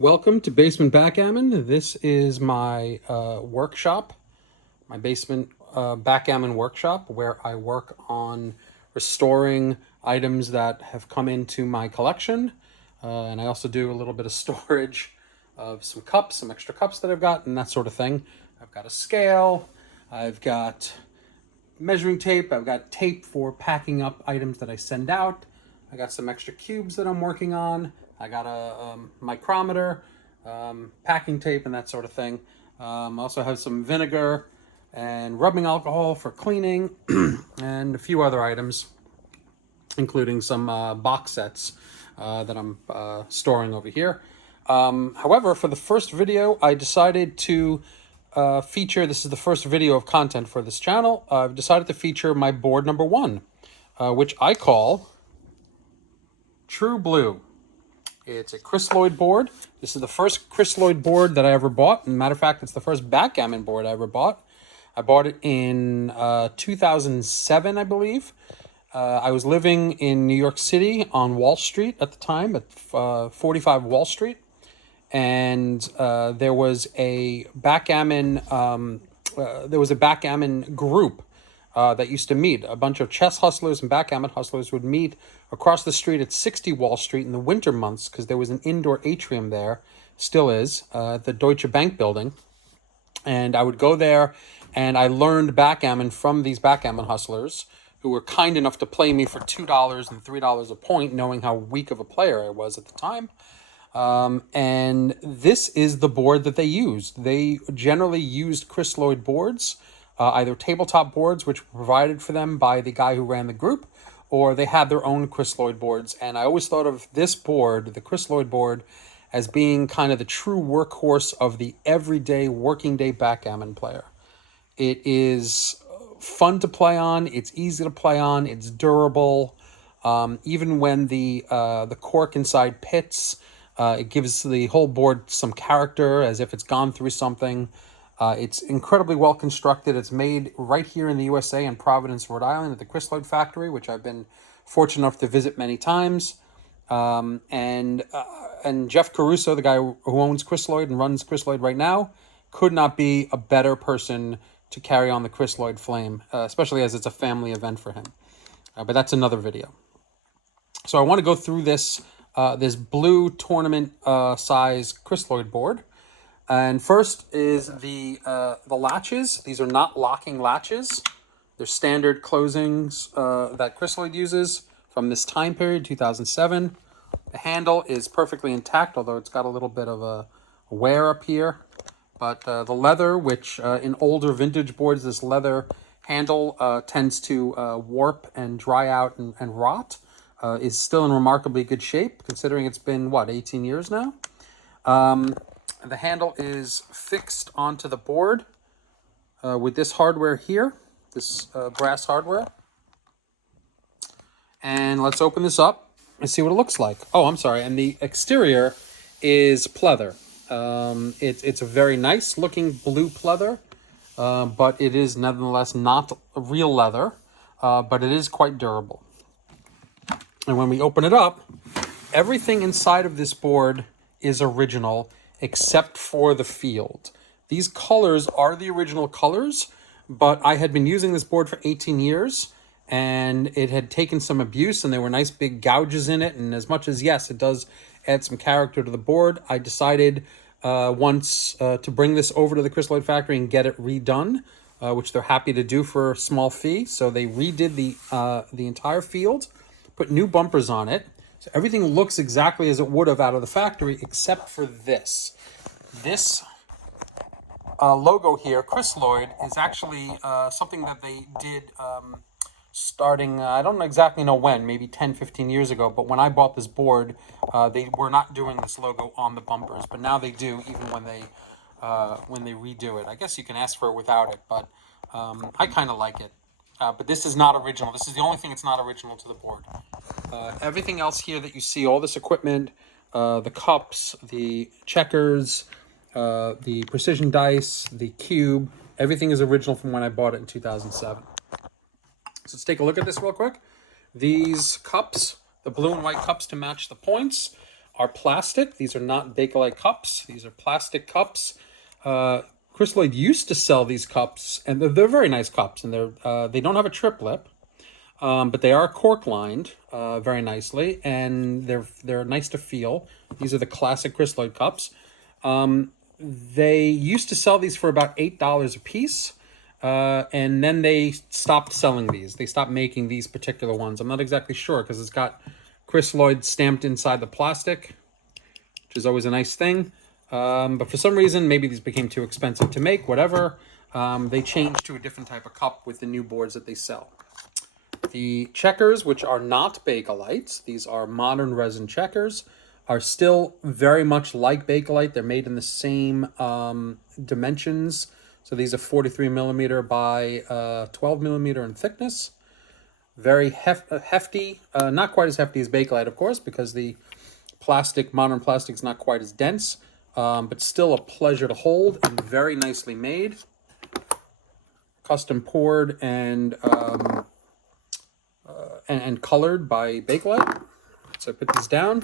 Welcome to Basement Backgammon. This is my workshop, my basement backgammon workshop, where I work on restoring items that have come into my collection. And I also do a little bit of storage of some cups, some extra cups that I've got, and that sort of thing. I've got a scale, I've got measuring tape, I've got tape for packing up items that I send out. I got some extra cubes that I'm working on. I got a micrometer, packing tape, and that sort of thing. I also have some vinegar and rubbing alcohol for cleaning, and a few other items, including some box sets that I'm storing over here. However, for the first video, I decided to feature, this is the first video of content for this channel, I've decided to feature my board number one, which I call True Blue. It's a Crisloid board. This is the first Crisloid board that I ever bought. And matter of fact, it's the first backgammon board I ever bought. I bought it in 2007, I believe. I was living in New York City on Wall Street at the time, at 45 Wall Street. And there was a backgammon group that used to meet. A bunch of chess hustlers and backgammon hustlers would meet across the street at 60 Wall Street in the winter months, because there was an indoor atrium there, still is, at the Deutsche Bank building. And I would go there, and I learned backgammon from these backgammon hustlers, who were kind enough to play me for $2 and $3 a point, knowing how weak of a player I was at the time. And this is the board that they used. They generally used Crisloid boards, either tabletop boards, which were provided for them by the guy who ran the group, or they had their own Crisloid boards. And I always thought of this board, the Crisloid board, as being kind of the true workhorse of the everyday working day backgammon player. It is fun to play on. It's easy to play on. It's durable. Even when the cork inside pits, it gives the whole board some character, as if it's gone through something. It's incredibly well constructed. It's made right here in the USA in Providence, Rhode Island, at the Crisloid factory, which I've been fortunate enough to visit many times. And Jeff Caruso, the guy who owns Crisloid and runs Crisloid right now, could not be a better person to carry on the Crisloid flame, especially as it's a family event for him. But that's another video. So I want to go through this this blue tournament size Crisloid board. And first is the latches. These are not locking latches. They're standard closings that Crisloid uses from this time period, 2007. The handle is perfectly intact, although it's got a little bit of a wear up here. But the leather, which in older vintage boards, this leather handle tends to warp and dry out and rot, is still in remarkably good shape, considering it's been, what, 18 years now? The handle is fixed onto the board with this hardware here, this brass hardware. And let's open this up and see what it looks like. Oh, I'm sorry. And the exterior is pleather. It's a very nice looking blue pleather, but it is nonetheless not real leather, but it is quite durable. And when we open it up, everything inside of this board is original, except for the field. These colors are the original colors, but I had been using this board for 18 years, and it had taken some abuse, and there were nice big gouges in it. And as much as, yes, it does add some character to the board, I decided once to bring this over to the Crisloid factory and get it redone, which they're happy to do for a small fee. So they redid the entire field, put new bumpers on it. So everything looks exactly as it would have out of the factory, except for this. This logo here, Crisloid, is actually something that they did starting, I don't exactly know when, maybe 10, 15 years ago. But when I bought this board, they were not doing this logo on the bumpers. But now they do, even when they redo it. I guess you can ask for it without it, but I kind of like it. But this is not original. This is the only thing that's not original to the board. Everything else here that you see, all this equipment, the cups, the checkers, the precision dice, the cube, everything is original from when I bought it in 2007. So let's take a look at this real quick. These cups, the blue and white cups to match the points, are plastic. These are not Bakelite cups. These are plastic cups. Crisloid used to sell these cups, and they're very nice cups, and they don't have a trip lip, but they are cork lined very nicely, and they're nice to feel. These are the classic Crisloid cups. They used to sell these for about $8 a piece, and then they stopped selling these. They stopped making these particular ones. I'm not exactly sure because it's got Crisloid stamped inside the plastic, which is always a nice thing. But for some reason, maybe these became too expensive to make, whatever. They changed to a different type of cup with the new boards that they sell. The checkers, which are not Bakelites, these are modern resin checkers, are still very much like Bakelite. They're made in the same dimensions. So these are 43 millimeter by 12 millimeter in thickness. Very hefty, not quite as hefty as Bakelite, of course, because the modern plastic is not quite as dense, but still a pleasure to hold and very nicely made. Custom poured and colored by Bakelite. So I put these down.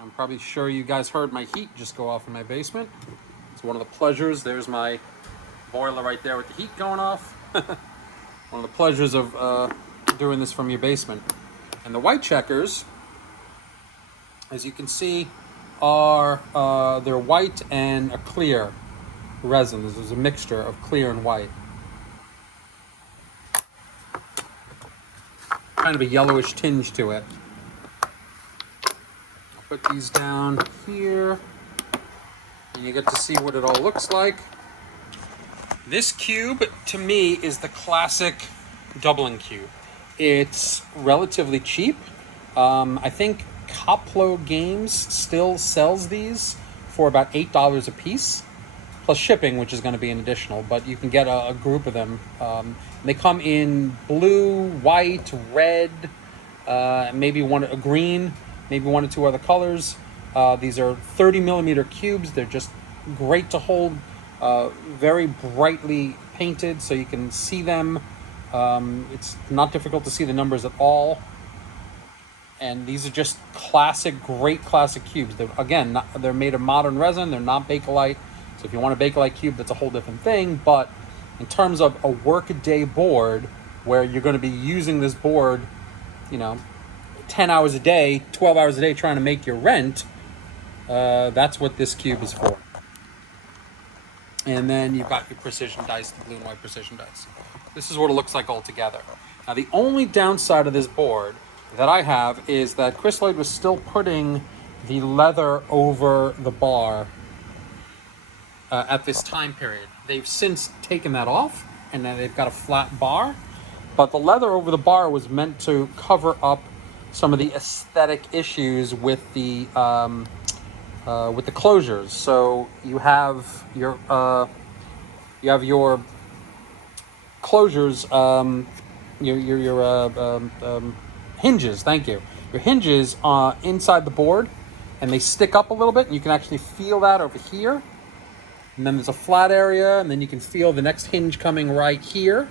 I'm probably sure you guys heard my heat just go off in my basement. It's one of the pleasures. There's my boiler right there with the heat going off. One of the pleasures of doing this from your basement. And the white checkers, as you can see, are they're white and a clear resin. This is a mixture of clear and white. Kind of a yellowish tinge to it. Put these down here, and you get to see what it all looks like. This cube, to me, is the classic doubling cube. It's relatively cheap. I think Coplo Games still sells these for about $8 a piece, plus shipping, which is going to be an additional, but you can get a group of them. They come in blue, white, red, maybe a green, maybe one or two other colors. These are 30 millimeter cubes. They're just great to hold, very brightly painted so you can see them. It's not difficult to see the numbers at all. And these are just great classic cubes. They're made of modern resin. They're not Bakelite. So if you want a Bakelite cube, that's a whole different thing. But in terms of a work-a-day board where you're going to be using this board, 10 hours a day, 12 hours a day trying to make your rent, that's what this cube is for. And then you've got your precision dice, the blue and white precision dice. This is what it looks like all together. Now, the only downside of this board that I have is that Crisloid was still putting the leather over the bar at this time period. They've since taken that off, and then they've got a flat bar. But the leather over the bar was meant to cover up some of the aesthetic issues with the closures. So you have your closures, your hinges. Thank you. Your hinges inside the board, and they stick up a little bit, and you can actually feel that over here. And then there's a flat area, and then you can feel the next hinge coming right here,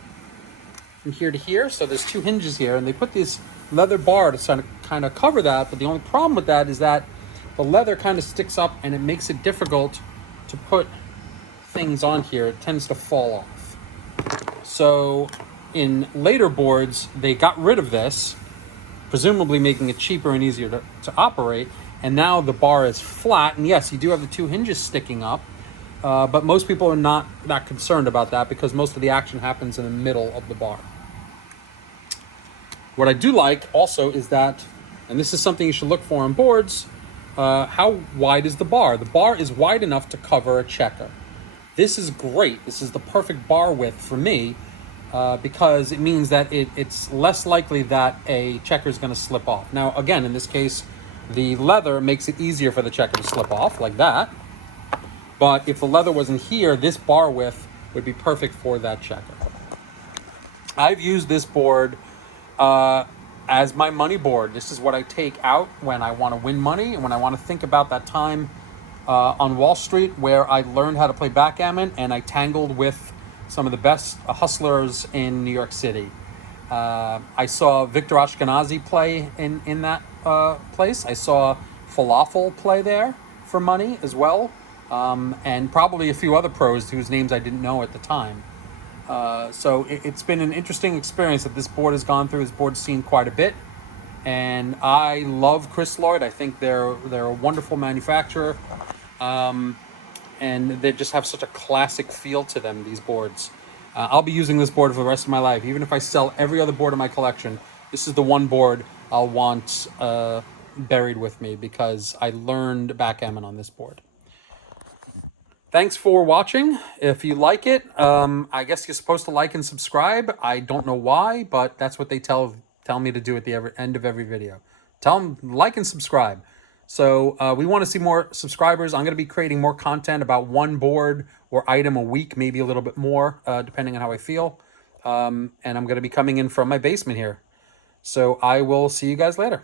from here to here. So there's two hinges here, and they put this leather bar to kind of cover that. But the only problem with that is that the leather kind of sticks up, and it makes it difficult to put things on here. It tends to fall off. So in later boards, they got rid of this, presumably making it cheaper and easier to operate. And now the bar is flat. And yes, you do have the two hinges sticking up. But most people are not that concerned about that because most of the action happens in the middle of the bar. What I do like also is that, and this is something you should look for on boards, how wide is the bar? The bar is wide enough to cover a checker. This is great. This is the perfect bar width for me because it means that it's less likely that a checker is going to slip off. Now, again, in this case, the leather makes it easier for the checker to slip off like that. But if the leather wasn't here, this bar width would be perfect for that checker. I've used this board as my money board. This is what I take out when I want to win money and when I want to think about that time on Wall Street where I learned how to play backgammon and I tangled with some of the best hustlers in New York City. I saw Victor Ashkenazi play in that place. I saw Falafel play there for money as well, and probably a few other pros whose names I didn't know at the time. So it's been an interesting experience that this board has gone through. This board's seen quite a bit, and I love Crisloid. I think they're a wonderful manufacturer, and they just have such a classic feel to them, these boards. I'll be using this board for the rest of my life. Even if I sell every other board in my collection, this is the one board I'll want buried with me because I learned backgammon on this board. Thanks for watching. If you like it, I guess you're supposed to like and subscribe. I don't know why, but that's what they tell me to do at the end of every video. Tell them like and subscribe. So we want to see more subscribers. I'm going to be creating more content about one board or item a week, maybe a little bit more, depending on how I feel. And I'm going to be coming in from my basement here. So I will see you guys later.